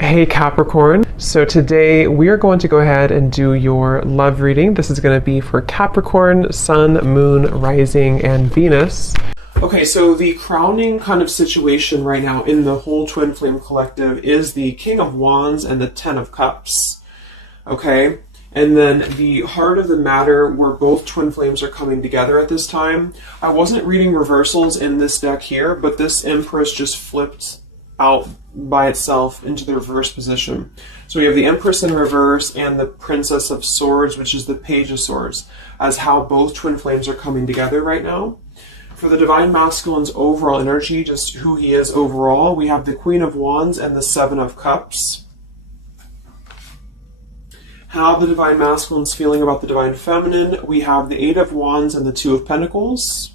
Hey Capricorn, so today we are going to go ahead and do your love reading. This is going to be for Capricorn, Sun, Moon, Rising, and Venus. Okay, so the crowning kind of situation right now in the whole Twin Flame Collective is the King of Wands and the Ten of Cups. Okay, and then the heart of the matter where both twin flames are coming together at this time. I wasn't reading reversals in this deck here, but this Empress just flipped out by itself into the reverse position. So we have the Empress in reverse and the Princess of Swords, which is the Page of Swords, as how both twin flames are coming together right now. For the Divine Masculine's overall energy, just who he is overall, we have the Queen of Wands and the Seven of Cups. How the Divine Masculine's feeling about the Divine Feminine, we have the Eight of Wands and the Two of Pentacles.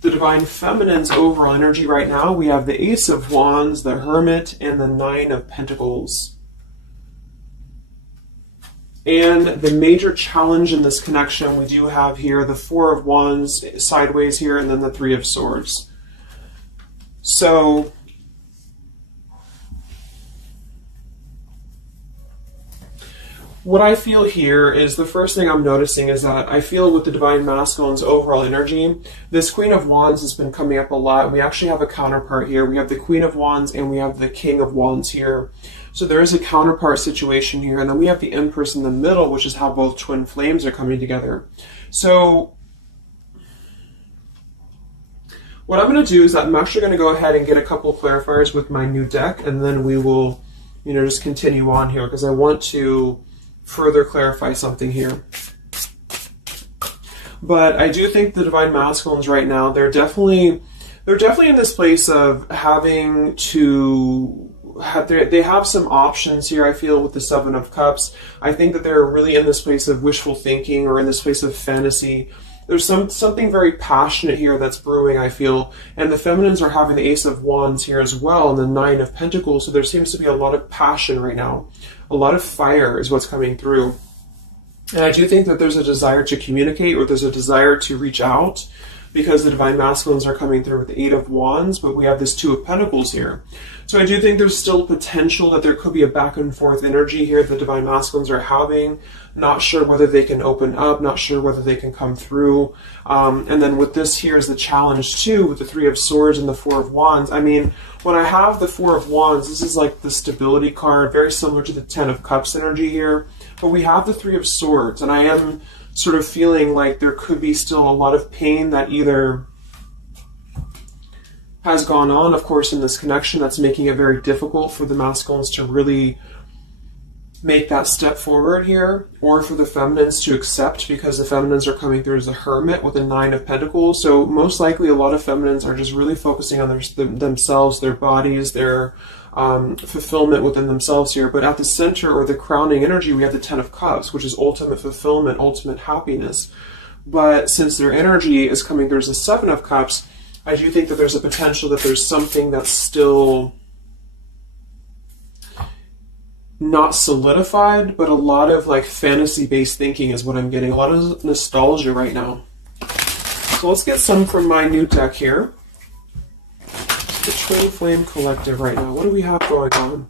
The Divine Feminine's overall energy right now, we have the Ace of Wands, the Hermit, and the Nine of Pentacles. And the major challenge in this connection, we do have here the Four of Wands sideways here, and then the Three of Swords. So what I feel here is the first thing I'm noticing is that I feel with the Divine Masculine's overall energy, this Queen of Wands has been coming up a lot. We actually have a counterpart here. We have the Queen of Wands and we have the King of Wands here. So there is a counterpart situation here. And then we have the Empress in the middle, which is how both twin flames are coming together. So what I'm going to do is that I'm actually going to go ahead and get a couple of clarifiers with my new deck. And then we will, just continue on here because I want to further clarify something here. But I do think the Divine Masculines right now, they're definitely in this place of having to have they have some options here. I feel with the Seven of Cups, I think that they're really in this place of wishful thinking or in this place of fantasy. There's something very passionate here that's brewing, I feel. And the feminines are having the Ace of Wands here as well and the Nine of Pentacles. So there seems to be a lot of passion right now. A lot of fire is what's coming through. And I do think that there's a desire to communicate or there's a desire to reach out because the Divine Masculines are coming through with the Eight of Wands, but we have this Two of Pentacles here. So I do think there's still potential that there could be a back and forth energy here the Divine Masculines are having. Not sure whether they can open up, not sure whether they can come through. And then with this here is the challenge too, with the Three of Swords and the Four of Wands. I mean, when I have the Four of Wands, this is like the stability card, very similar to the Ten of Cups energy here. But we have the Three of Swords, and I am sort of feeling like there could be still a lot of pain that either has gone on, of course, in this connection that's making it very difficult for the masculines to really make that step forward here, or for the feminines to accept because the feminines are coming through as a Hermit with a Nine of Pentacles. So most likely a lot of feminines are just really focusing on themselves, their bodies, their fulfillment within themselves here. But at the center or the crowning energy, we have the Ten of Cups, which is ultimate fulfillment, ultimate happiness. But since their energy is coming through as the Seven of Cups, I do think that there's a potential that there's something that's still not solidified, but a lot of like fantasy-based thinking is what I'm getting. A lot of nostalgia right now. So let's get some from my new deck here. The Twin Flame Collective right now. What do we have going on?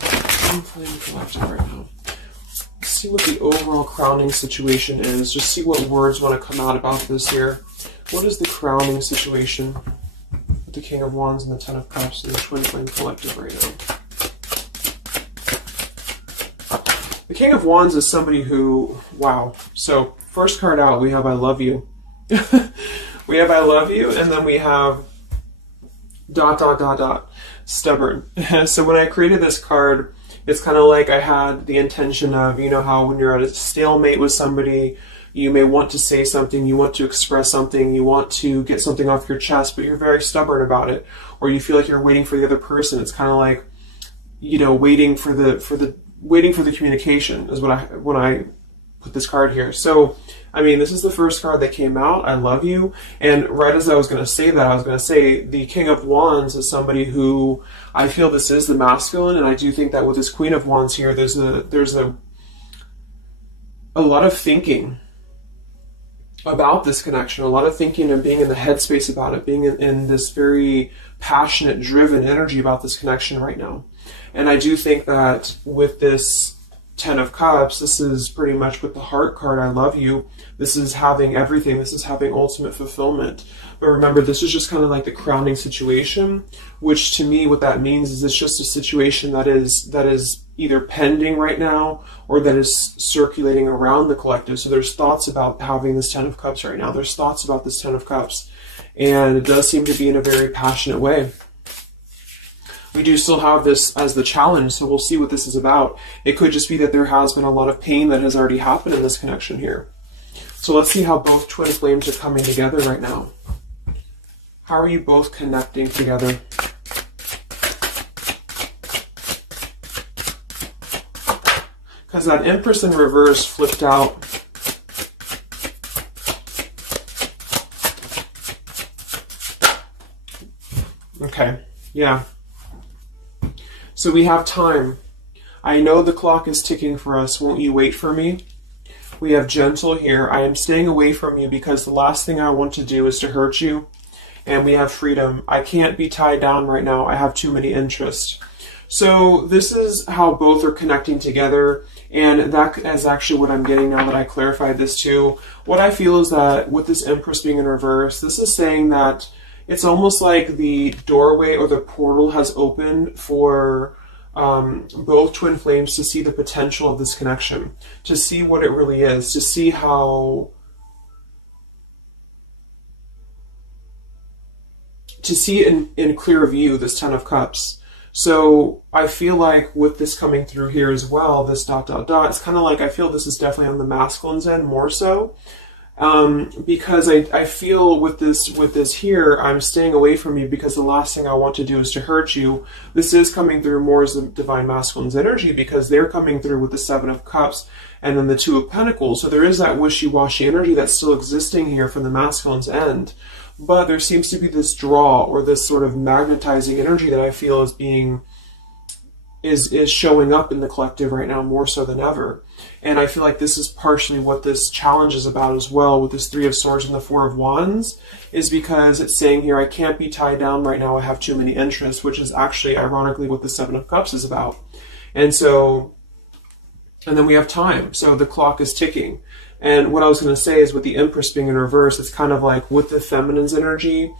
Twin Flame Collective right now. Let's see what the overall crowning situation is. Just see what words want to come out about this here. What is the crowning situation with the King of Wands and the Ten of Cups and the Twin Flame Collective right now? The King of Wands is somebody who, wow. So first card out, we have I love you. We have I love you, and then we have ... stubborn. So when I created this card, it's kind of like I had the intention of, how when you're at a stalemate with somebody, you may want to say something, you want to express something, you want to get something off your chest, but you're very stubborn about it, or you feel like you're waiting for the other person. It's kind of like, waiting for the communication is when I put this card here. So, I mean, this is the first card that came out, I love you. And right as I was going to say that, I was going to say the King of Wands is somebody who I feel this is the masculine. And I do think that with this Queen of Wands here, there's a lot of thinking about this connection, a lot of thinking and being in the headspace about it, being in this very passionate, driven energy about this connection right now. And I do think that with this Ten of Cups, this is pretty much with the heart card, I love you. This is having everything. This is having ultimate fulfillment. But remember, this is just kind of like the crowning situation, which to me, what that means is it's just a situation that is either pending right now or that is circulating around the collective. So there's thoughts about having this Ten of Cups right now. There's thoughts about this Ten of Cups. And it does seem to be in a very passionate way. We do still have this as the challenge, so we'll see what this is about. It could just be that there has been a lot of pain that has already happened in this connection here. So let's see how both twin flames are coming together right now. How are you both connecting together? Because that Empress in reverse flipped out. Okay, yeah. So we have time. I know the clock is ticking for us. Won't you wait for me? We have gentle here. I am staying away from you because the last thing I want to do is to hurt you. And we have freedom. I can't be tied down right now. I have too many interests. So this is how both are connecting together. And that is actually what I'm getting now that I clarified this too. What I feel is that with this Empress being in reverse, this is saying that it's almost like the doorway or the portal has opened for both twin flames to see the potential of this connection, to see what it really is, to see how, to see it in clear view, this Ten of Cups. So I feel like with this coming through here as well, this dot, dot, dot, it's kind of like I feel this is definitely on the masculine's end more so. Because I feel with this here, I'm staying away from you because the last thing I want to do is to hurt you. This is coming through more as the Divine Masculine's energy because they're coming through with the Seven of Cups and then the Two of Pentacles. So there is that wishy-washy energy that's still existing here from the masculine's end. But there seems to be this draw or this sort of magnetizing energy that I feel is being is showing up in the collective right now more so than ever. And I feel like this is partially what this challenge is about as well with this Three of Swords and the Four of Wands, is because it's saying here, I can't be tied down right now, I have too many interests, which is actually ironically what the Seven of Cups is about. And so, and then we have time. So the clock is ticking. And what I was going to say is with the Empress being in reverse, it's kind of like with the feminine's energy,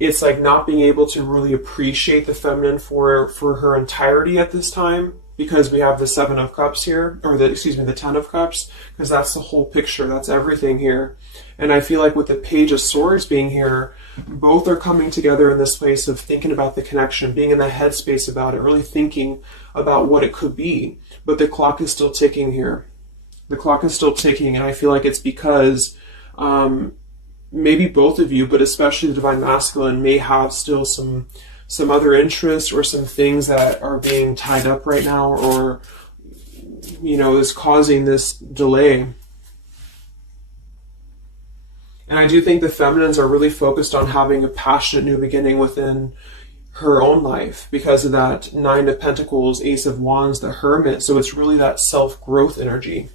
it's like not being able to really appreciate the feminine for her entirety at this time, because we have the Seven of Cups here, or the Ten of Cups, because that's the whole picture, that's everything here. And I feel like with the Page of Swords being here, both are coming together in this place of thinking about the connection, being in the headspace about it, really thinking about what it could be. But the clock is still ticking here. The clock is still ticking, and I feel like it's because maybe both of you, but especially the Divine Masculine, may have still some other interests or some things that are being tied up right now, or, you know, is causing this delay. And I do think the feminines are really focused on having a passionate new beginning within her own life because of that Nine of Pentacles, Ace of Wands, the Hermit. So it's really that self-growth energy.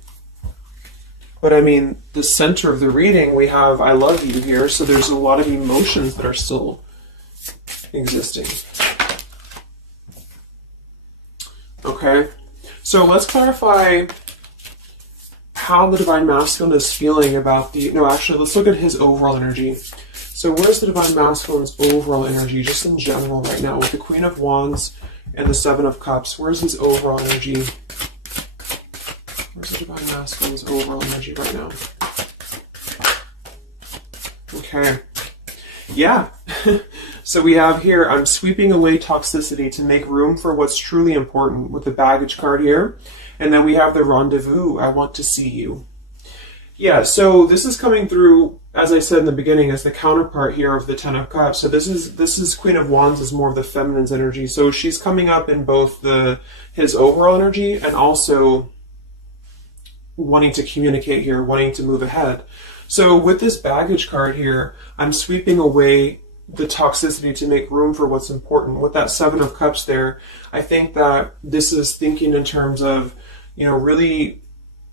But I mean, the center of the reading, we have I love you here, so there's a lot of emotions that are still existing. Okay, so let's clarify how the Divine Masculine is feeling about the, no, actually, let's look at his overall energy. So where's the Divine Masculine's overall energy, just in general right now, with the Queen of Wands and the Seven of Cups? Where's his overall energy? Where's the Divine Masculine's overall energy right now? Okay. Yeah. So we have here, I'm sweeping away toxicity to make room for what's truly important, with the Baggage card here. And then we have the Rendezvous, I want to see you. Yeah, so this is coming through, as I said in the beginning, as the counterpart here of the Ten of Cups. So this is Queen of Wands is more of the feminine's energy. So she's coming up in both his overall energy and also wanting to communicate here, wanting to move ahead. So with this Baggage card here, I'm sweeping away the toxicity to make room for what's important. With that Seven of Cups there, I think that this is thinking in terms of, you know, really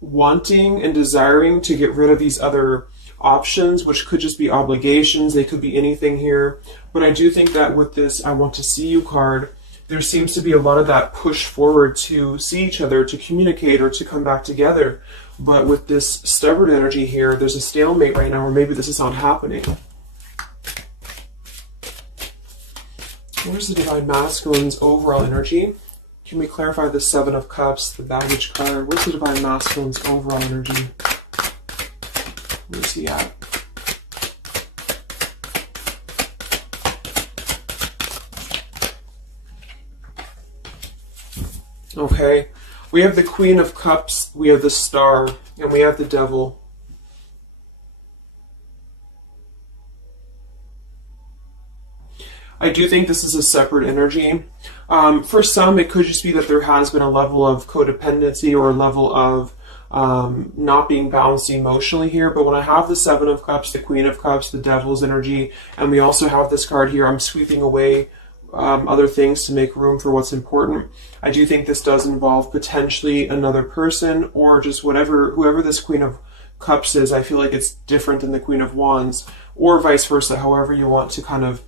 wanting and desiring to get rid of these other options, which could just be obligations. They could be anything here. But I do think that with this I want to see you card, there seems to be a lot of that push forward to see each other, to communicate, or to come back together. But with this stubborn energy here, there's a stalemate right now, or maybe this is not happening. Where's the Divine Masculine's overall energy? Can we clarify the Seven of Cups, the baggage card? Where's the Divine Masculine's overall energy? Where's he at? Okay, we have the Queen of Cups, we have the Star, and we have the Devil. I do think this is a separate energy. For some, it could just be that there has been a level of codependency or a level of not being balanced emotionally here. But when I have the Seven of Cups, the Queen of Cups, the Devil's energy, and we also have this card here, I'm sweeping away other things to make room for what's important. I do think this does involve potentially another person, or just whoever this Queen of Cups is. I feel like it's different than the Queen of Wands, or vice versa, however you want to kind of...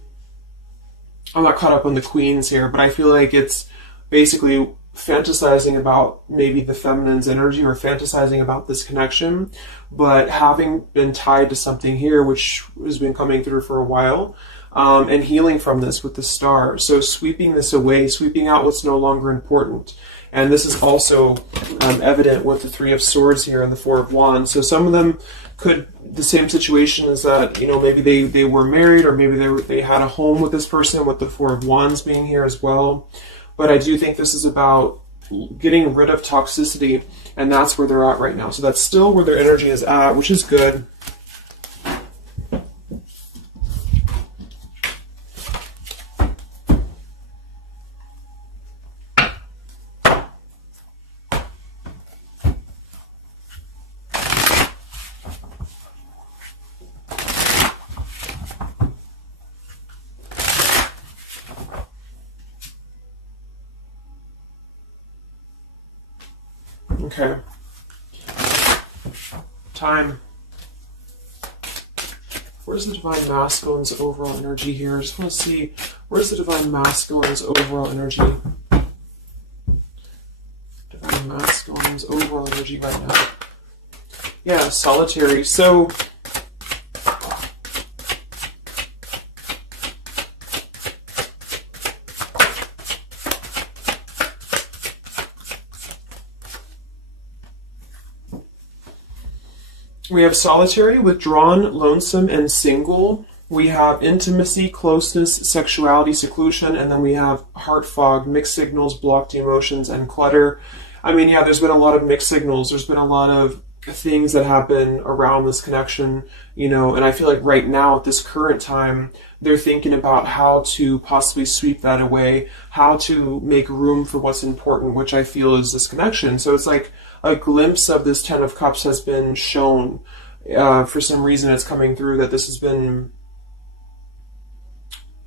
I'm not caught up on the queens here, but I feel like it's basically fantasizing about maybe the feminine's energy, or fantasizing about this connection, but having been tied to something here which has been coming through for a while, and healing from this with the Star. So sweeping this away, sweeping out what's no longer important. And this is also evident with the Three of Swords here and the Four of Wands. So some of them could, the same situation is that, you know, maybe they were married, or maybe they had a home with this person, with the Four of Wands being here as well. But I do think this is about getting rid of toxicity, and that's where they're at right now. So that's still where their energy is at, which is good. Okay. Time. Where's the Divine Masculine's overall energy here? I just want to see, where's the Divine Masculine's overall energy? Divine Masculine's overall energy right now. Yeah, solitary. So we have solitary, withdrawn, lonesome, and single. We have intimacy, closeness, sexuality, seclusion, and then we have heart fog, mixed signals, blocked emotions, and clutter. I mean, yeah, there's been a lot of mixed signals. There's been a lot of things that happen around this connection, you know, and I feel like right now at this current time, they're thinking about how to possibly sweep that away, how to make room for what's important, which I feel is this connection. So it's like a glimpse of this Ten of Cups has been shown. For some reason it's coming through that this has been,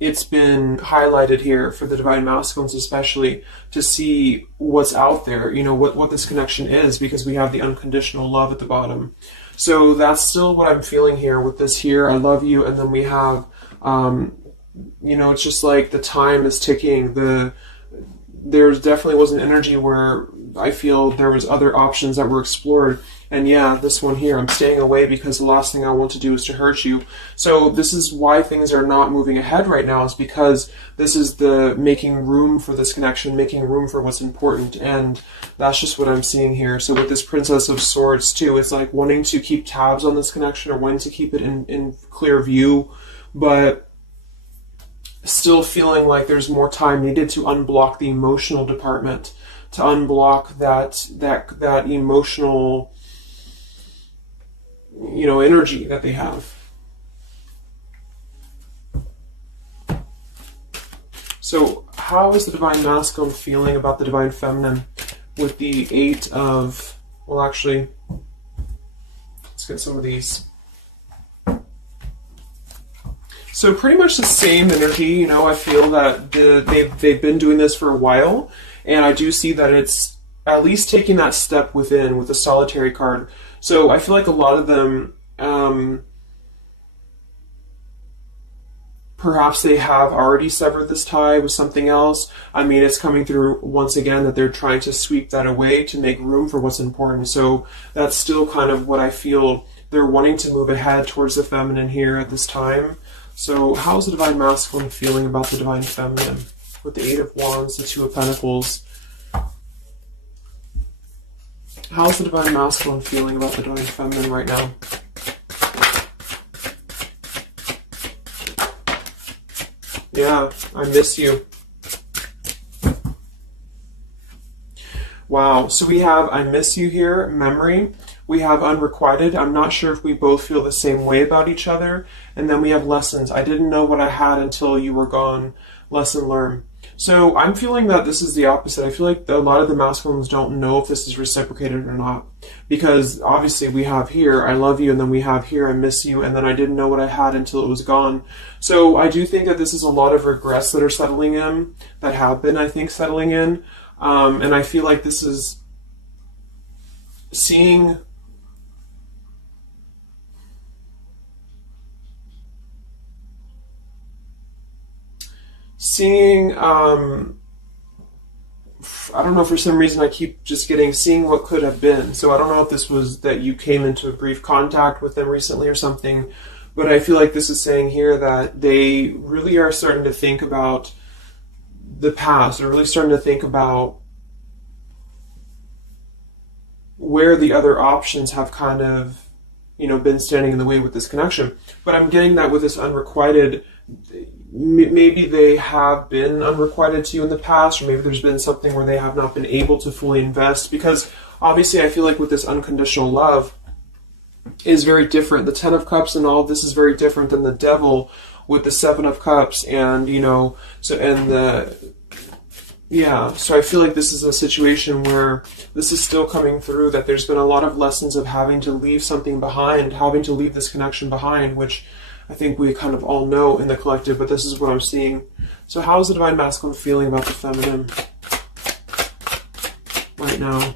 it's been highlighted here for the Divine Masculines especially, to see what's out there, you know, what this connection is, because we have the unconditional love at the bottom. So that's still what I'm feeling here with this here, I love you, and then we have, you know, it's just like the time is ticking. There definitely was an energy where I feel there was other options that were explored. And yeah, this one here, I'm staying away because the last thing I want to do is to hurt you. So this is why things are not moving ahead right now, is because this is the making room for this connection, making room for what's important. And that's just what I'm seeing here. So with this Princess of Swords too, it's like wanting to keep tabs on this connection, or wanting to keep it in clear view, but still feeling like there's more time needed to unblock the emotional department, to unblock that emotional, you know, energy that they have. So how is the Divine Masculine feeling about the Divine Feminine with the Eight of, well, actually, let's get some of these. So pretty much the same energy, you know. I feel that they've been doing this for a while, and I do see that it's at least taking that step within with the Solitary card. So I feel like a lot of them, perhaps they have already severed this tie with something else. I mean, it's coming through once again that they're trying to sweep that away to make room for what's important. So that's still kind of what I feel. They're wanting to move ahead towards the feminine here at this time. So how's the Divine Masculine feeling about the Divine Feminine? With the Eight of Wands, the Two of Pentacles. How's the Divine Masculine feeling about the Divine Feminine right now? Yeah, I miss you. Wow, so we have I miss you here, memory. We have unrequited. I'm not sure if we both feel the same way about each other. And then we have lessons. I didn't know what I had until you were gone. Lesson learned. So I'm feeling that this is the opposite. I feel like a lot of the masculines don't know if this is reciprocated or not. Because obviously we have here, I love you, and then we have here, I miss you, and then I didn't know what I had until it was gone. So I do think that this is a lot of regrets that are settling in, that have been, I think, settling in. And I feel like this is seeing I don't know, for some reason I keep just seeing what could have been. So I don't know if this was that you came into a brief contact with them recently or something, but I feel like this is saying here that they really are starting to think about the past. They're really starting to think about where the other options have kind of, been standing in the way with this connection. But I'm getting that with this unrequited, maybe they have been unrequited to you in the past, or maybe there's been something where they have not been able to fully invest, because obviously I feel like with this unconditional love is very different. The Ten of Cups and all of this is very different than the Devil with the Seven of Cups, and so I feel like this is a situation where this is still coming through, that there's been a lot of lessons of having to leave something behind, having to leave this connection behind, which I think we kind of all know in the collective, but this is what I'm seeing. So how is the Divine Masculine feeling about the feminine right now?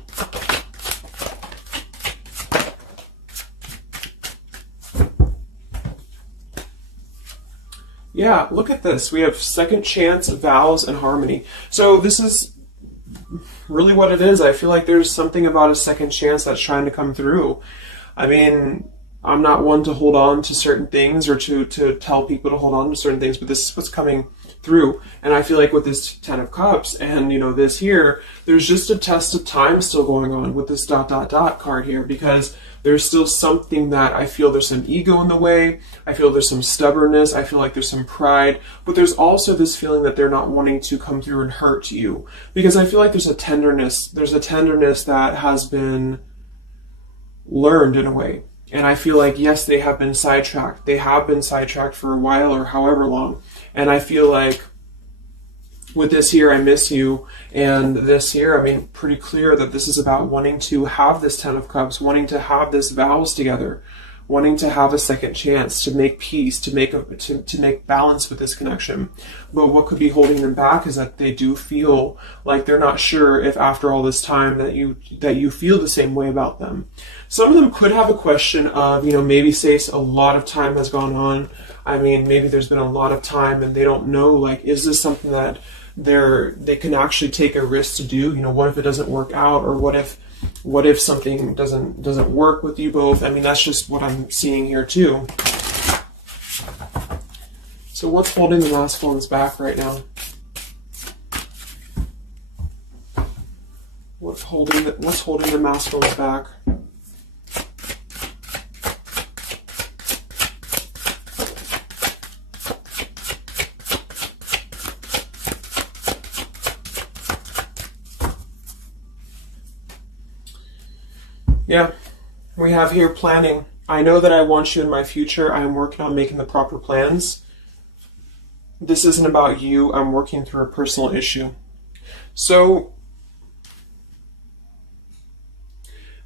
Yeah, look at this. We have second chance, vows, and harmony. So this is really what it is. I feel like there's something about a second chance that's trying to come through. I mean, I'm not one to hold on to certain things or to tell people to hold on to certain things, but this is what's coming through. And I feel like with this Ten of Cups and, this here, there's just a test of time still going on with this ... card here, because there's still something that I feel there's some ego in the way. I feel there's some stubbornness. I feel like there's some pride, but there's also this feeling that they're not wanting to come through and hurt you, because I feel like there's a tenderness that has been learned in a way. And I feel like, yes, they have been sidetracked. They have been sidetracked for a while or however long. And I feel like with this here, I miss you, and this here, I mean, pretty clear that this is about wanting to have this Ten of Cups, wanting to have this vows together, wanting to have a second chance, to make peace, to make balance with this connection. But what could be holding them back is that they do feel like they're not sure if after all this time that you feel the same way about them. Some of them could have a question of, maybe say a lot of time has gone on. I mean, maybe there's been a lot of time and they don't know, like, is this something that they can actually take a risk to do? What if it doesn't work out, or what if something doesn't work with you both? I mean, that's just what I'm seeing here too. So what's holding the masculines back right now? What's holding the masculines back? Yeah, we have here planning. I know that I want you in my future. I am working on making the proper plans. This isn't about you. I'm working through a personal issue. So,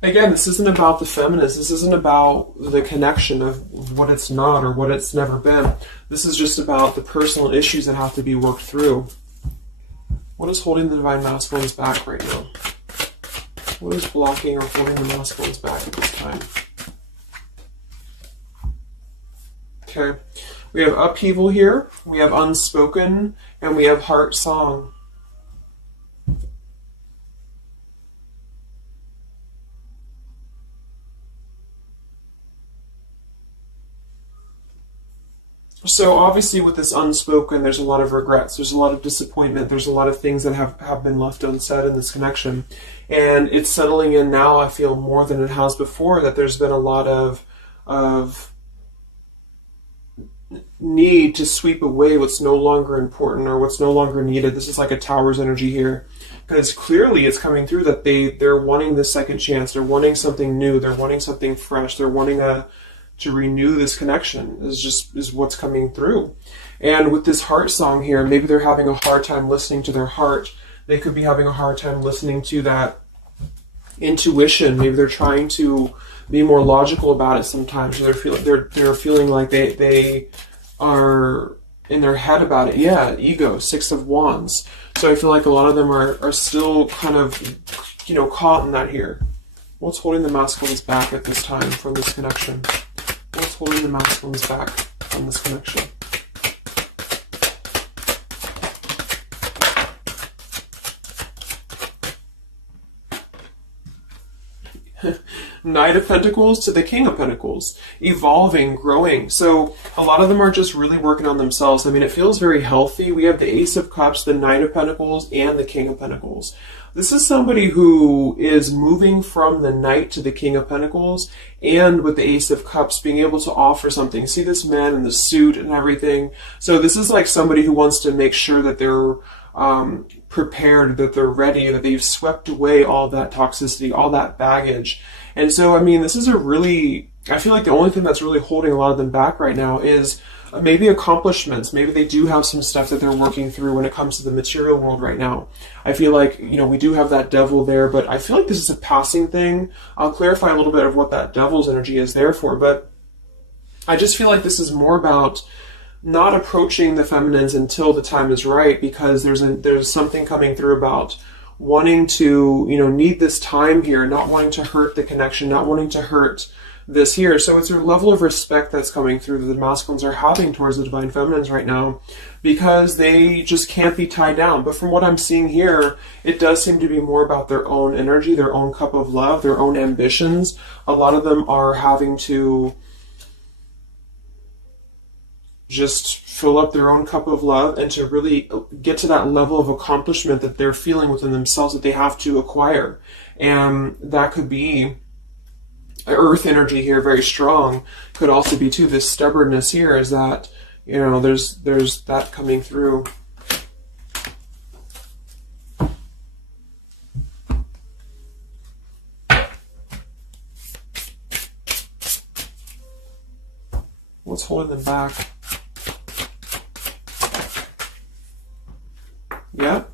again, this isn't about the feminist. This isn't about the connection of what it's not or what it's never been. This is just about the personal issues that have to be worked through. What is holding the Divine Masculines back right now? What is blocking or holding the masculines back at this time? Okay. We have upheaval here. We have unspoken. And we have heart song. So obviously with this unspoken, there's a lot of regrets, there's a lot of disappointment, there's a lot of things that have been left unsaid in this connection. And it's settling in now, I feel, more than it has before, that there's been a lot of need to sweep away what's no longer important or what's no longer needed. This is like a Tower's energy here. Because clearly it's coming through that they're wanting this second chance, they're wanting something new, they're wanting something fresh, they're wanting to renew this connection is what's coming through. And with this heart song here, maybe they're having a hard time listening to their heart. They could be having a hard time listening to that intuition. Maybe they're trying to be more logical about it sometimes. Or they're feeling like they are in their head about it. Yeah, ego, 6 of Wands. So I feel like a lot of them are still kind of, caught in that here. What's holding the masculines back at this time from this connection? What's holding the masculines back from this connection? Knight of Pentacles to the King of Pentacles. Evolving, growing. So a lot of them are just really working on themselves. I mean, it feels very healthy. We have the Ace of Cups, the Knight of Pentacles, and the King of Pentacles. This is somebody who is moving from the Knight to the King of Pentacles, and with the Ace of Cups being able to offer something. See this man in the suit and everything. So this is like somebody who wants to make sure that they're prepared, that they're ready, that they've swept away all that toxicity, all that baggage. And so, I mean, this is I feel like the only thing that's really holding a lot of them back right now is maybe accomplishments. Maybe they do have some stuff that they're working through when it comes to the material world right now. I feel like, we do have that devil there, but I feel like this is a passing thing. I'll clarify a little bit of what that devil's energy is there for, but I just feel like this is more about not approaching the feminines until the time is right, because there's something coming through about wanting to, need this time here, not wanting to hurt the connection, not wanting to hurt this here. So it's a level of respect that's coming through that the masculines are having towards the divine feminines right now, because they just can't be tied down. But from what I'm seeing here, it does seem to be more about their own energy, their own cup of love, their own ambitions. A lot of them are having to just fill up their own cup of love and to really get to that level of accomplishment that they're feeling within themselves that they have to acquire. And that could be earth energy here, very strong. Could also be too this stubbornness here, is that, there's that coming through. What's holding them back? Yeah.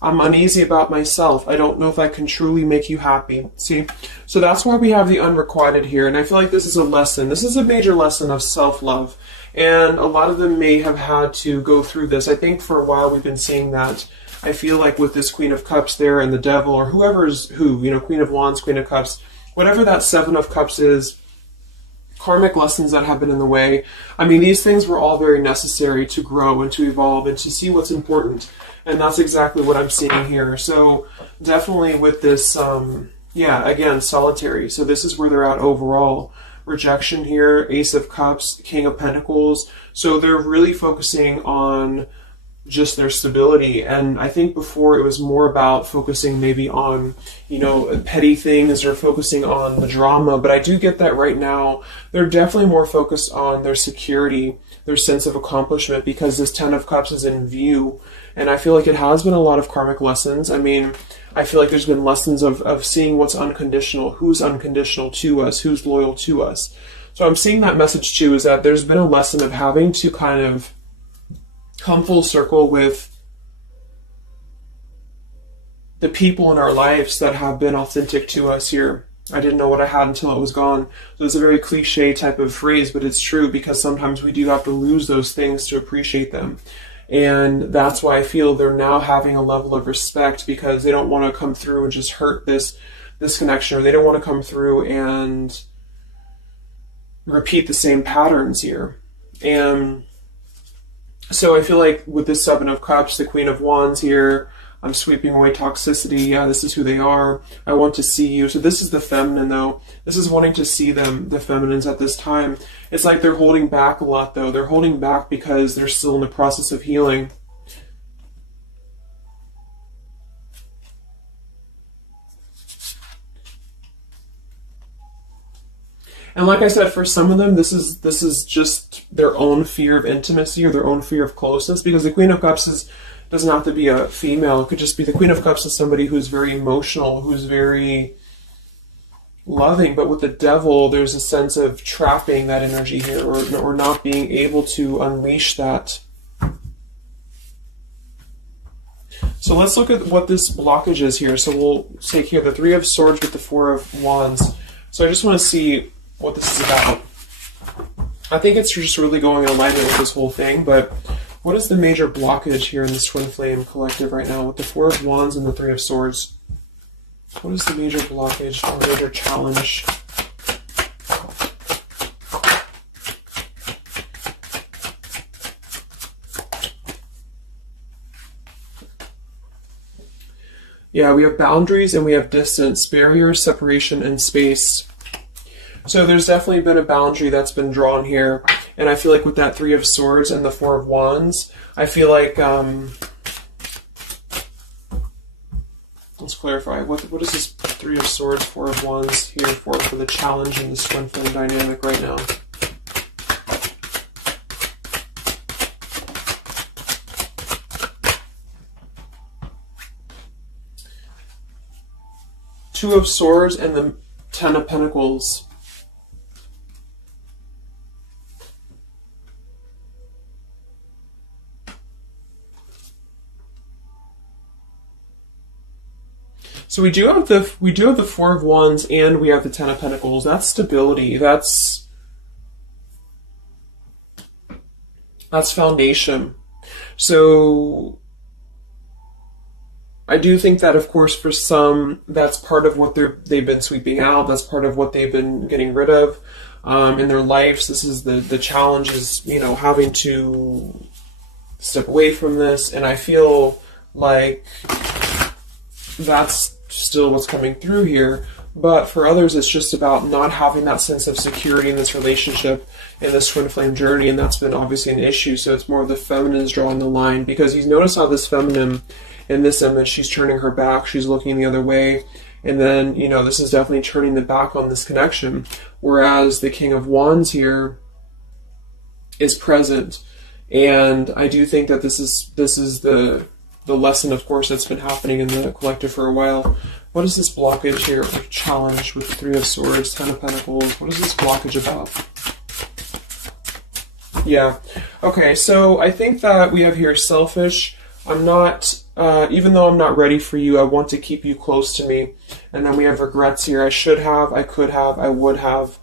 I'm uneasy about myself. I don't know if I can truly make you happy. See? So that's why we have the unrequited here. And I feel like this is a lesson. This is a major lesson of self-love. And a lot of them may have had to go through this. I think for a while we've been seeing that. I feel like with this Queen of Cups there and the Devil, or whoever's who, Queen of Wands, Queen of Cups, whatever that Seven of Cups is, karmic lessons that have been in the way. I mean, these things were all very necessary to grow and to evolve and to see what's important. And that's exactly what I'm seeing here. So definitely with this, again, solitary. So this is where they're at overall. Rejection here, Ace of Cups, King of Pentacles. So they're really focusing on just their stability. And I think before it was more about focusing maybe on, petty things or focusing on the drama. But I do get that right now they're definitely more focused on their security, their sense of accomplishment, because this Ten of Cups is in view. And I feel like it has been a lot of karmic lessons. I mean, I feel like there's been lessons of seeing what's unconditional, who's unconditional to us, who's loyal to us. So I'm seeing that message too, is that there's been a lesson of having to kind of come full circle with the people in our lives that have been authentic to us here. I didn't know what I had until it was gone. So it's a very cliche type of phrase, but it's true, because sometimes we do have to lose those things to appreciate them. And that's why I feel they're now having a level of respect, because they don't want to come through and just hurt this this connection, or they don't want to come through and repeat the same patterns here. And so I feel like with this Seven of Cups, the Queen of Wands here, I'm sweeping away toxicity. Yeah, this is who they are. I want to see you. So this is the feminine, though. This is wanting to see them, the feminines at this time. It's like they're holding back a lot, though. They're holding back because they're still in the process of healing. And like I said, for some of them, this is just their own fear of intimacy or their own fear of closeness, because the Queen of Cups doesn't have to be a female. It could just be the Queen of Cups is somebody who's very emotional, who's very loving. But with the Devil, there's a sense of trapping that energy here, or not being able to unleash that. So let's look at what this blockage is here. So we'll take here the Three of Swords with the Four of Wands. So I just want to see what this is about. I think it's just really going in alignment with this whole thing, but what is the major blockage here in this Twin Flame collective right now with the Four of Wands and the Three of Swords? What is the major blockage or major challenge? Yeah, we have boundaries and we have distance, barriers, separation, and space. So there's definitely been a boundary that's been drawn here. And I feel like with that Three of Swords and the Four of Wands, I feel like, let's clarify, what is this Three of Swords, Four of Wands here for the challenge in this Twin Flame dynamic right now? Two of Swords and the Ten of Pentacles. So we do have the Four of Wands and we have the Ten of Pentacles. That's stability. That's foundation. So I do think that, of course, for some, that's part of what they've been sweeping out. That's part of what they've been getting rid of in their lives. This is the challenge is, you know, having to step away from this. And I feel like that's still what's coming through here. But for others, it's just about not having that sense of security in this relationship, in this Twin Flame journey. And that's been obviously an issue. So it's more of the feminines drawing the line, because you notice how this feminine in this image, she's turning her back, she's looking the other way, and then, you know, this is definitely turning the back on this connection, whereas the King of Wands here is present. And I do think that this is the lesson, of course, that's been happening in the collective for a while. What is this blockage here, or challenge with the Three of Swords, Ten of Pentacles? What is this blockage about? Yeah, okay, so I think that we have here selfish. I'm not, even though I'm not ready for you, I want to keep you close to me. And then we have regrets here. I should have, I could have, I would have.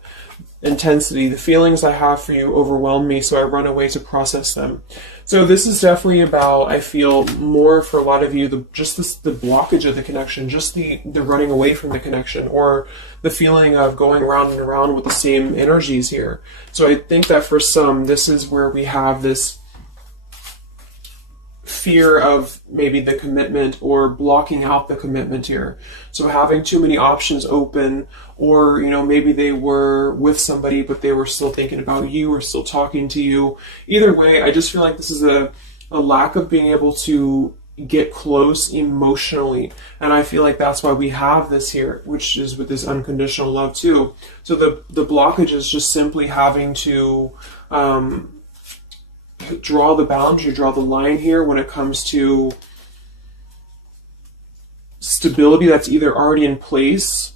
Intensity. The feelings I have for you overwhelm me, so I run away to process them. So this is definitely about, I feel, more for a lot of you, the blockage of the connection, just the running away from the connection, or the feeling of going around and around with the same energies here. So I think that for some, this is where we have this fear of maybe the commitment, or blocking out the commitment here. So having too many options open, or, you know, maybe they were with somebody but they were still thinking about you or still talking to you. Either way, I just feel like this is a lack of being able to get close emotionally. And I feel like that's why we have this here, which is with this unconditional love too. So the blockage is just simply having to draw the boundary, draw the line here when it comes to stability that's either already in place,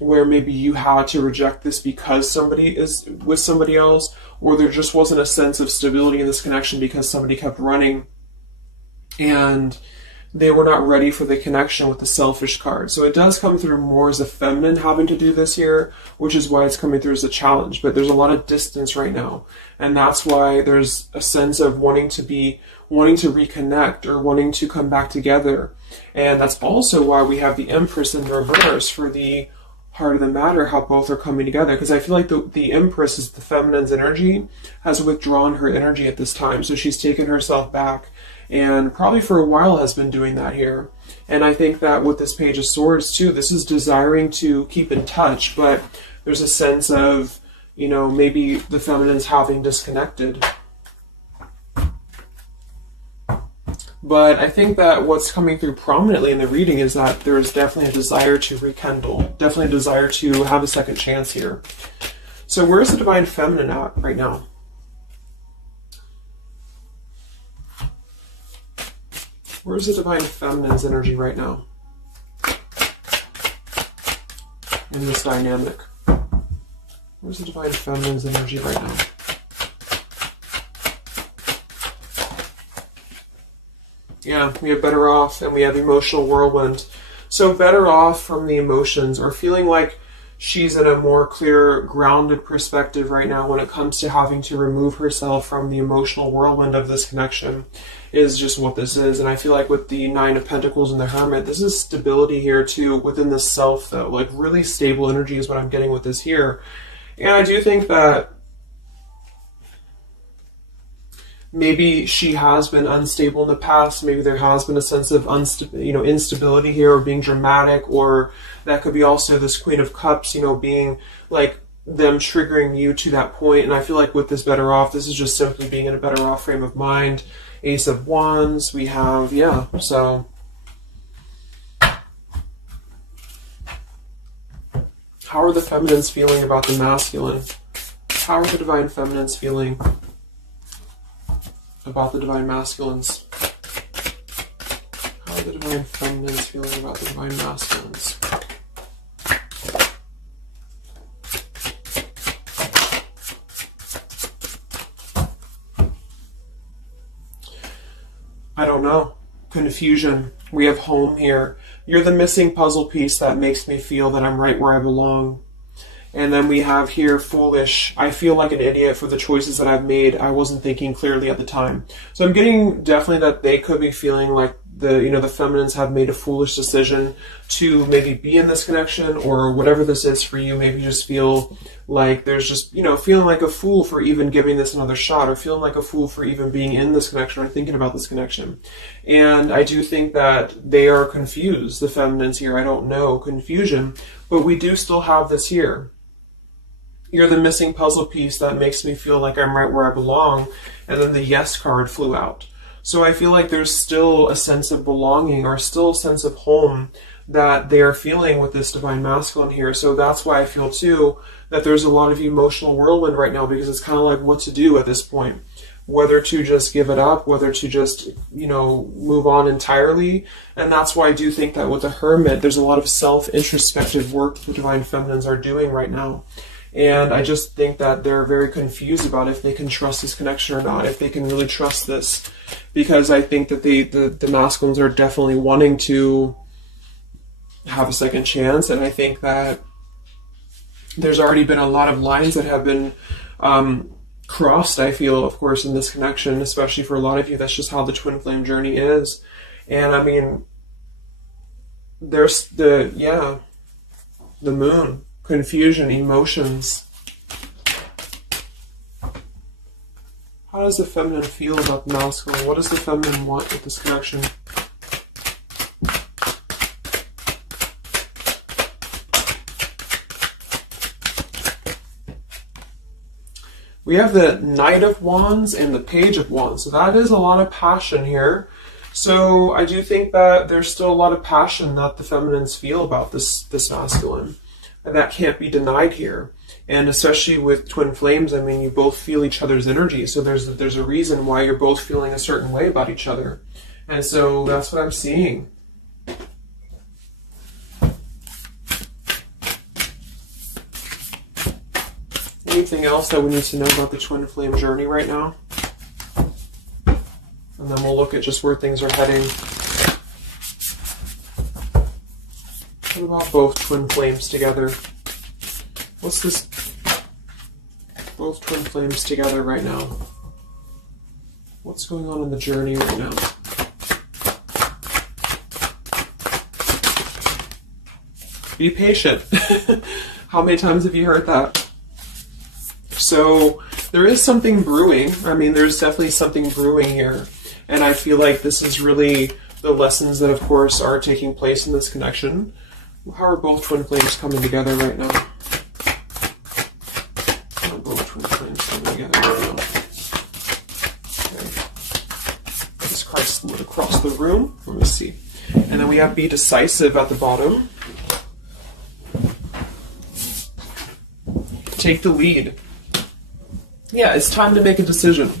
where maybe you had to reject this because somebody is with somebody else, or there just wasn't a sense of stability in this connection because somebody kept running. And they were not ready for the connection with the selfish card. So it does come through more as a feminine having to do this here, which is why it's coming through as a challenge. But there's a lot of distance right now. And that's why there's a sense of wanting to reconnect or wanting to come back together. And that's also why we have the Empress in reverse for the heart of the matter, how both are coming together. Because I feel like the Empress is the feminine's energy, has withdrawn her energy at this time. So she's taken herself back, and probably for a while has been doing that here. And I think that with this Page of Swords too, this is desiring to keep in touch, but there's a sense of, you know, maybe the feminine's having disconnected. But I think that what's coming through prominently in the reading is that there's definitely a desire to rekindle, definitely a desire to have a second chance here. So where's the Divine Feminine at right now? Where's the Divine Feminine's energy right now in this dynamic? Where's the Divine Feminine's energy right now? Yeah, we have Better Off and we have Emotional Whirlwind. So Better Off from the emotions, or feeling like she's in a more clear, grounded perspective right now when it comes to having to remove herself from the emotional whirlwind of this connection, is just what this is. And I feel like with the Nine of Pentacles and the Hermit, this is stability here too within the self though. Like really stable energy is what I'm getting with this here. And I do think that maybe she has been unstable in the past. Maybe there has been a sense of instability here, or being dramatic, or that could be also this Queen of Cups, you know, being like them triggering you to that point. And I feel like with this Better Off, this is just simply being in a better off frame of mind. Ace of Wands, we have, yeah, so how are the feminines feeling about the masculine? How are the Divine Feminines feeling about the Divine Masculines? How are the Divine Feminines feeling about the Divine Masculines? I don't know. Confusion. We have Home here. You're the missing puzzle piece that makes me feel that I'm right where I belong. And then we have here Foolish. I feel like an idiot for the choices that I've made. I wasn't thinking clearly at the time. So I'm getting definitely that they could be feeling like the feminines have made a foolish decision to maybe be in this connection, or whatever this is for you. Maybe you just feel like there's just, feeling like a fool for even giving this another shot, or feeling like a fool for even being in this connection or thinking about this connection. And I do think that they are confused, the feminines here. I don't know, confusion, but we do still have this here. You're the missing puzzle piece that makes me feel like I'm right where I belong. And then the Yes card flew out. So I feel like there's still a sense of belonging, or still a sense of home that they are feeling with this Divine Masculine here. So that's why I feel too that there's a lot of emotional whirlwind right now, because it's kind of like what to do at this point. Whether to just give it up, whether to just, move on entirely. And that's why I do think that with the Hermit, there's a lot of self-introspective work the Divine Feminines are doing right now. And I just think that they're very confused about if they can trust this connection or not, if they can really trust this. Because I think that the masculines are definitely wanting to have a second chance. And I think that there's already been a lot of lines that have been crossed, I feel, of course, in this connection, especially for a lot of you. That's just how the twin flame journey is. And I mean, there's the Moon. Confusion, emotions. How does the feminine feel about the masculine? What does the feminine want with this connection? We have the Knight of Wands and the Page of Wands. So that is a lot of passion here. So I do think that there's still a lot of passion that the feminines feel about this masculine. And that can't be denied here. And especially with twin flames, I mean, you both feel each other's energy. So there's a reason why you're both feeling a certain way about each other. And so that's what I'm seeing. Anything else that we need to know about the twin flame journey right now? And then we'll look at just where things are heading. What about both twin flames together? What's this? Both twin flames together right now. What's going on in the journey right now? Be patient. How many times have you heard that? So there is something brewing. I mean, there's definitely something brewing here. And I feel like this is really the lessons that, of course, are taking place in this connection. How are both twin flames coming together right now? How are both twin flames coming together right now? Okay. This card slid across the room. Let me see. And then we have be decisive at the bottom. Take the lead. Yeah, it's time to make a decision.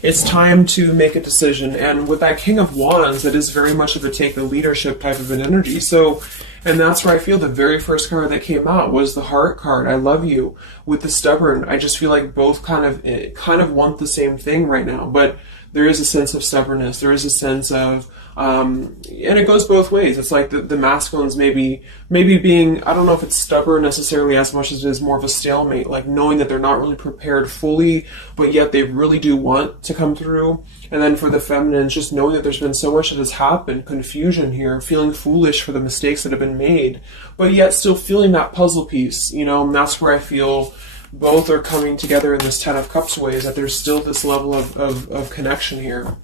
It's time to make a decision. And with that King of Wands, that is very much of a take the leadership type of an energy. So, and that's where I feel the very first card that came out was the Heart card. I love you. With the Stubborn, I just feel like both kind of want the same thing right now. But there is a sense of stubbornness. There is a sense of, and it goes both ways. It's like the masculines maybe being, I don't know if it's stubborn necessarily as much as it is more of a stalemate, like knowing that they're not really prepared fully, but yet they really do want to come through. And then for the feminines, just knowing that there's been so much that has happened, confusion here, feeling foolish for the mistakes that have been made, but yet still feeling that puzzle piece, you know, and that's where I feel both are coming together in this Ten of Cups way, is that there's still this level of connection here.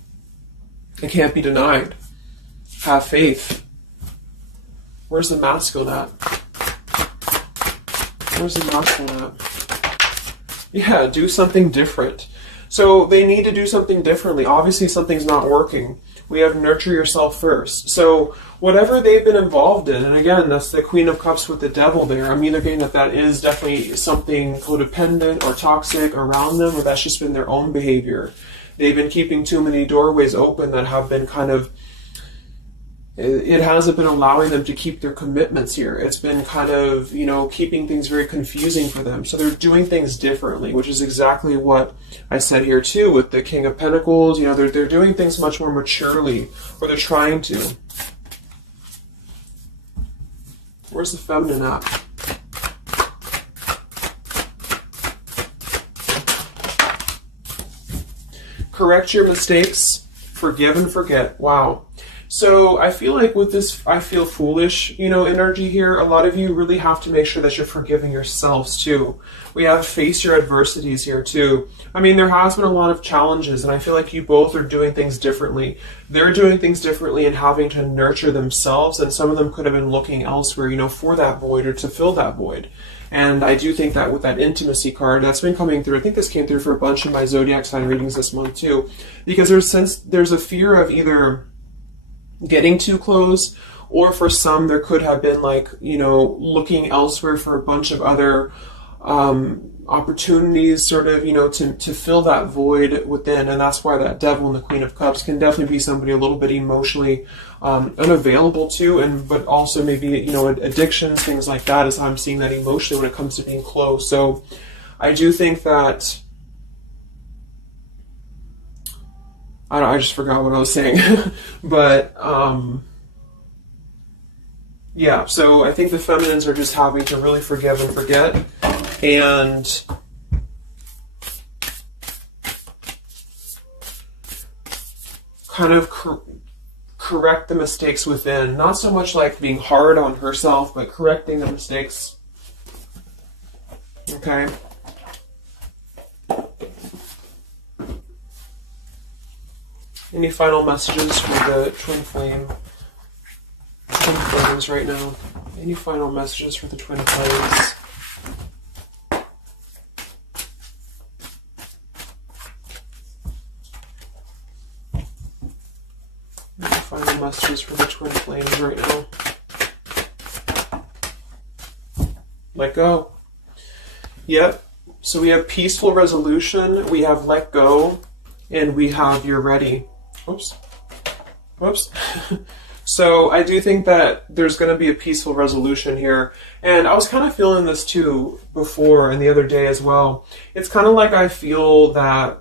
It can't be denied. Have faith. Where's the masculine at? Where's the masculine at? Yeah, do something different. So they need to do something differently. Obviously something's not working. We have nurture yourself first. So whatever they've been involved in, and again, that's the Queen of Cups with the Devil there. I'm either getting that is definitely something codependent or toxic around them, or that's just been their own behavior. They've been keeping too many doorways open that have been kind of, it hasn't been allowing them to keep their commitments here. It's been kind of, you know, keeping things very confusing for them. So they're doing things differently, which is exactly what I said here too with the King of Pentacles. You know, they're doing things much more maturely, or they're trying to. Where's the feminine at? Correct your mistakes, forgive and forget. Wow. So I feel like with this, I feel foolish, you know, energy here. A lot of you really have to make sure that you're forgiving yourselves too. We have face your adversities here too. I mean, there has been a lot of challenges, and I feel like you both are doing things differently. They're doing things differently and having to nurture themselves, and some of them could have been looking elsewhere, you know, for that void or to fill that void. And I do think that with that intimacy card, that's been coming through. I think this came through for a bunch of my zodiac sign readings this month too, because there's a fear of either getting too close, or for some there could have been like, you know, looking elsewhere for a bunch of other opportunities, sort of, you know, to fill that void within. And that's why that Devil and the Queen of Cups can definitely be somebody a little bit emotionally unavailable to, and but also maybe, you know, addictions, things like that, is how I'm seeing that emotionally when it comes to being close. So I do think that I just forgot what I was saying. But, yeah, so I think the feminines are just having to really forgive and forget, and kind of correct the mistakes within. Not so much like being hard on herself, but correcting the mistakes. Okay? Any final messages for the twin flames right now? Any final messages for the twin flames? Any final messages for the twin flames right now? Let go. Yep. So we have peaceful resolution, we have let go, and we have you're ready. Oops. Whoops. So I do think that there's going to be a peaceful resolution here. And I was kind of feeling this too before and the other day as well. It's kind of like I feel that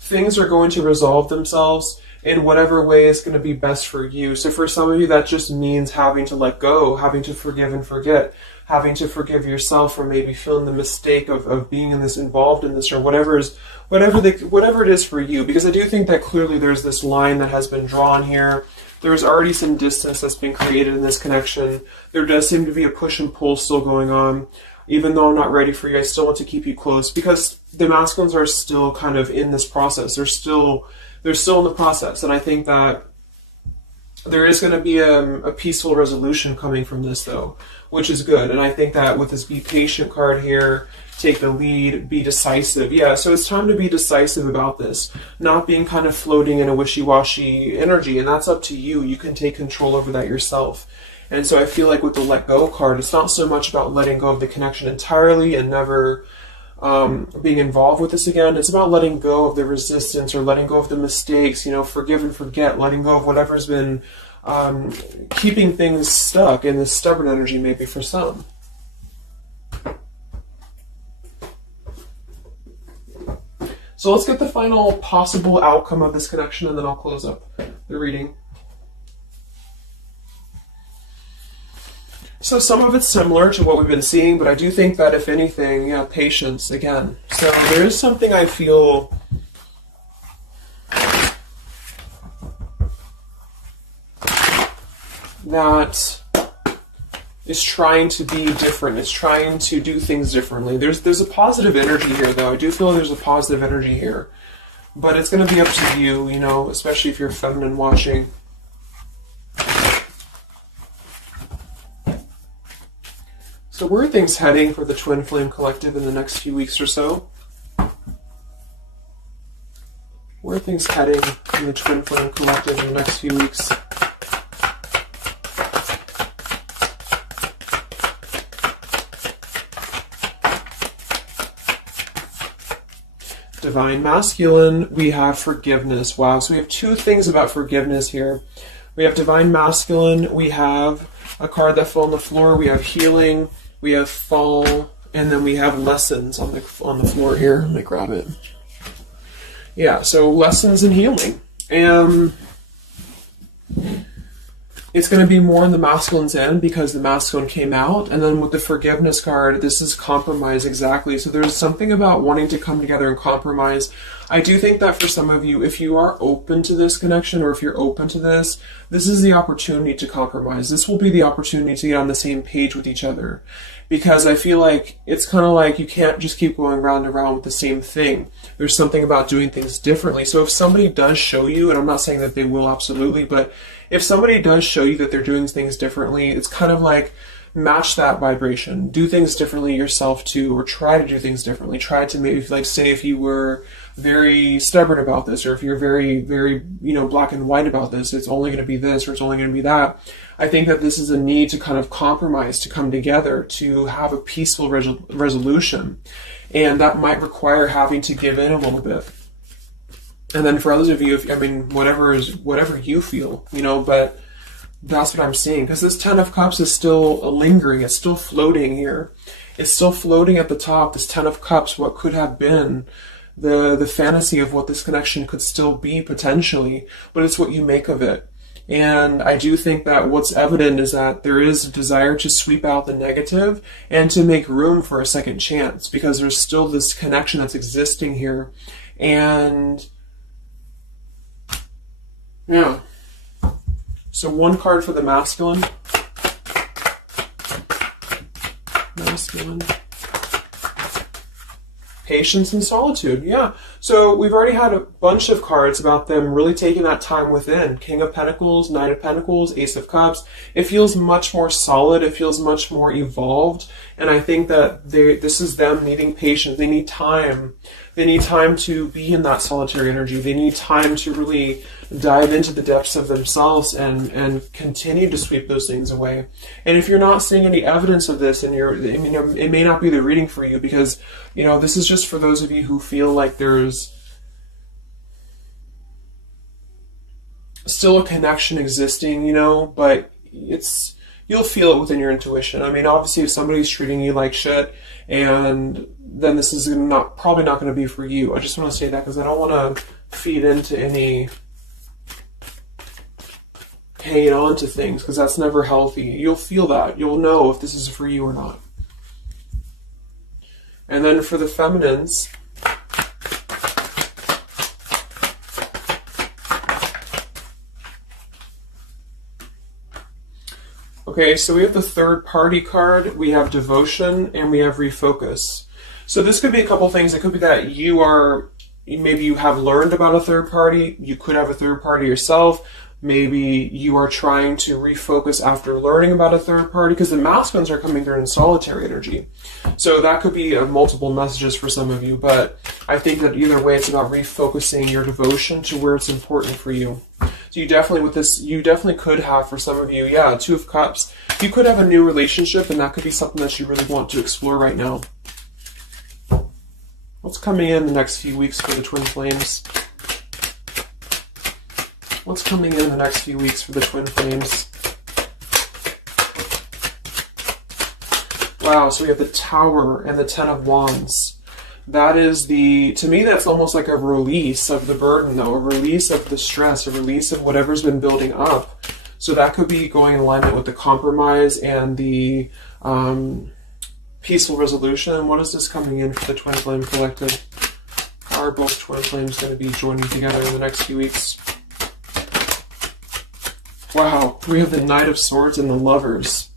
things are going to resolve themselves. in whatever way is going to be best for you. So for some of you, that just means having to let go, having to forgive and forget, having to forgive yourself for maybe feeling the mistake of being in this, involved in this, or whatever it is for you. Because I do think that clearly there's this line that has been drawn here. There's already some distance that's been created in this connection. There does seem to be a push and pull still going on. Even though I'm not ready for you, I still want to keep you close, because the masculines are still kind of in this process. They're still in the process. And I think that there is going to be a peaceful resolution coming from this, though, which is good. And I think that with this Be Patient card here, take the lead, be decisive. Yeah, so it's time to be decisive about this, not being kind of floating in a wishy-washy energy. And that's up to you. You can take control over that yourself. And so I feel like with the Let Go card, it's not so much about letting go of the connection entirely and never being involved with this again. It's about letting go of the resistance, or letting go of the mistakes, forgive and forget, letting go of whatever's been keeping things stuck in this stubborn energy, maybe for some. So let's get the final possible outcome of this connection, and then I'll close up the reading. So some of it's similar to what we've been seeing, but I do think that if anything, patience again. So there is something I feel that is trying to be different. It's trying to do things differently. There's a positive energy here, though. I do feel there's a positive energy here. But it's going to be up to you, especially if you're feminine watching. So where are things heading for the Twin Flame Collective in the next few weeks or so? Where are things heading in the Twin Flame Collective in the next few weeks? Divine Masculine, we have forgiveness. Wow, so we have two things about forgiveness here. We have Divine Masculine, we have a card that fell on the floor, we have healing, we have fall, and then we have lessons on the floor here. Let me grab it. Yeah, so lessons and healing. And it's going to be more on the masculine's end because the masculine came out. And then with the forgiveness card, this is compromise, exactly. So there's something about wanting to come together and compromise. I do think that for some of you, if you are open to this connection, or if you're open to this is the opportunity to compromise. This will be the opportunity to get on the same page with each other. Because I feel like it's kind of like you can't just keep going round and round with the same thing. There's something about doing things differently. So if somebody does show you, and I'm not saying that they will absolutely, but if somebody does show you that they're doing things differently, it's kind of like match that vibration. Do things differently yourself too, or try to do things differently. Try to maybe, like, say if you were very stubborn about this, or if you're very, very, black and white about this, it's only going to be this, or it's only going to be that. I think that this is a need to kind of compromise, to come together, to have a peaceful resolution. And that might require having to give in a little bit. And then for others of you, whatever you feel, but that's what I'm seeing. Because this Ten of Cups is still lingering. It's still floating here. It's still floating at the top. This Ten of Cups, what could have been the fantasy of what this connection could still be potentially, but it's what you make of it. And I do think that what's evident is that there is a desire to sweep out the negative and to make room for a second chance, because there's still this connection that's existing here. And yeah. So one card for the masculine. Masculine. Patience and solitude. Yeah. So we've already had a bunch of cards about them really taking that time within. King of Pentacles, Knight of Pentacles, Ace of Cups. It feels much more solid. It feels much more evolved. And I think that this is them needing patience. They need time. They need time to be in that solitary energy. They need time to really dive into the depths of themselves and continue to sweep those things away. And if you're not seeing any evidence of this, and it may not be the reading for you, because, this is just for those of you who feel like there's still a connection existing, but you'll feel it within your intuition. Obviously, if somebody's treating you like shit, and then this is probably not going to be for you. I just want to say that because I don't want to feed into any hanging on to things, because that's never healthy. You'll feel that. You'll know if this is for you or not. And then for the feminines, okay, so we have the third party card, we have devotion, and we have refocus. So this could be a couple things. It could be that maybe you have learned about a third party. You could have a third party yourself. Maybe you are trying to refocus after learning about a third party, because the masculines are coming through in solitary energy. So that could be multiple messages for some of you, but I think that either way, it's about refocusing your devotion to where it's important for you. So you definitely, with this, you definitely could have, for some of you, yeah, Two of Cups. You could have a new relationship, and that could be something that you really want to explore right now. What's coming in the next few weeks for the twin flames? What's coming in the next few weeks for the twin flames? Wow, so we have the Tower and the Ten of Wands. That is to me, that's almost like a release of the burden, though, a release of the stress, a release of whatever's been building up. So that could be going in alignment with the compromise and the peaceful resolution. What is this coming in for the twin flame collective? How are both twin flames going to be joining together in the next few weeks? Wow, we have the Knight of Swords and the Lovers.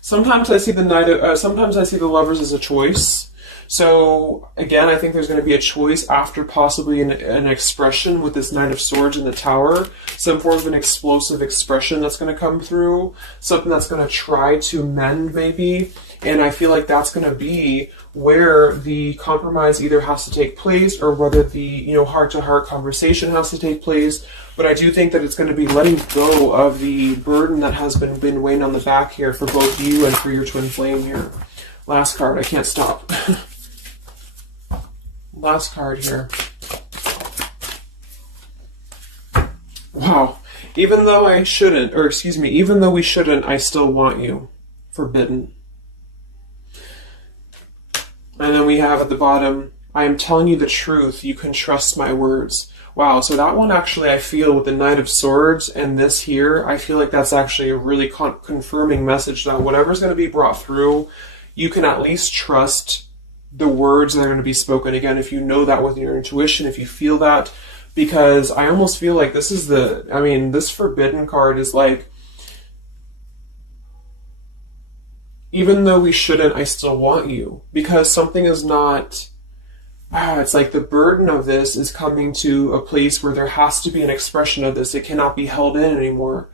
Sometimes I see sometimes I see the Lovers as a choice. So again, I think there's going to be a choice after possibly an expression with this Knight of Swords in the Tower. Some form of an explosive expression that's going to come through. Something that's going to try to mend, maybe. And I feel like that's going to be where the compromise either has to take place, or whether the heart-to-heart conversation has to take place. But I do think that it's going to be letting go of the burden that has been weighing on the back here for both you and for your twin flame here. Last card, I can't stop. Last card here. Wow. Even though we shouldn't, I still want you. Forbidden. And then we have at the bottom, I am telling you the truth, you can trust my words. Wow, so that one actually, I feel with the Knight of Swords and this here, I feel like that's actually a really confirming message that whatever's going to be brought through, you can at least trust the words that are going to be spoken. Again, if you know that with your intuition, if you feel that, because I almost feel like this is this Forbidden card is like, even though we shouldn't, I still want you. Because something is not, it's like the burden of this is coming to a place where there has to be an expression of this. It cannot be held in anymore.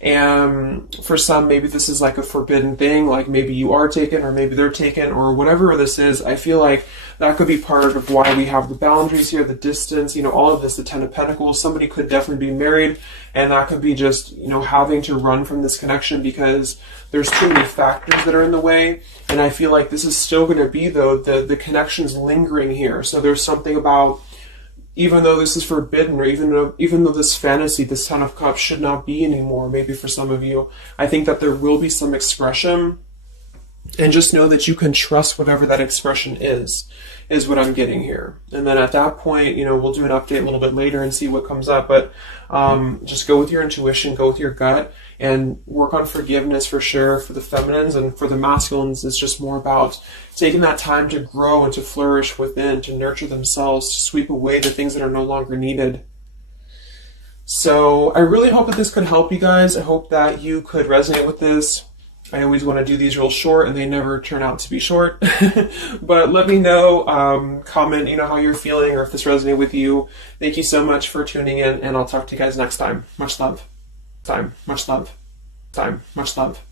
And for some, maybe this is like a forbidden thing, like maybe you are taken, or maybe they're taken, or whatever this is. I feel like that could be part of why we have the boundaries here, the distance, all of this, the Ten of Pentacles. Somebody could definitely be married, and that could be just, having to run from this connection because there's too many factors that are in the way. And I feel like this is still going to be, though, the connection's lingering here. So there's something about, even though this is forbidden, or even though this fantasy, this Ten of Cups should not be anymore, maybe for some of you, I think that there will be some expression, and just know that you can trust whatever that expression is what I'm getting here. And then at that point, we'll do an update a little bit later and see what comes up, but just go with your intuition, go with your gut, and work on forgiveness for sure for the feminines. And for the masculines, it's just more about taking that time to grow and to flourish within, to nurture themselves, to sweep away the things that are no longer needed. So I really hope that this could help you guys. I hope that you could resonate with this. I always want to do these real short, and they never turn out to be short. But let me know, comment, how you're feeling, or if this resonated with you. Thank you so much for tuning in, and I'll talk to you guys next time. Much love. Much love. Much love.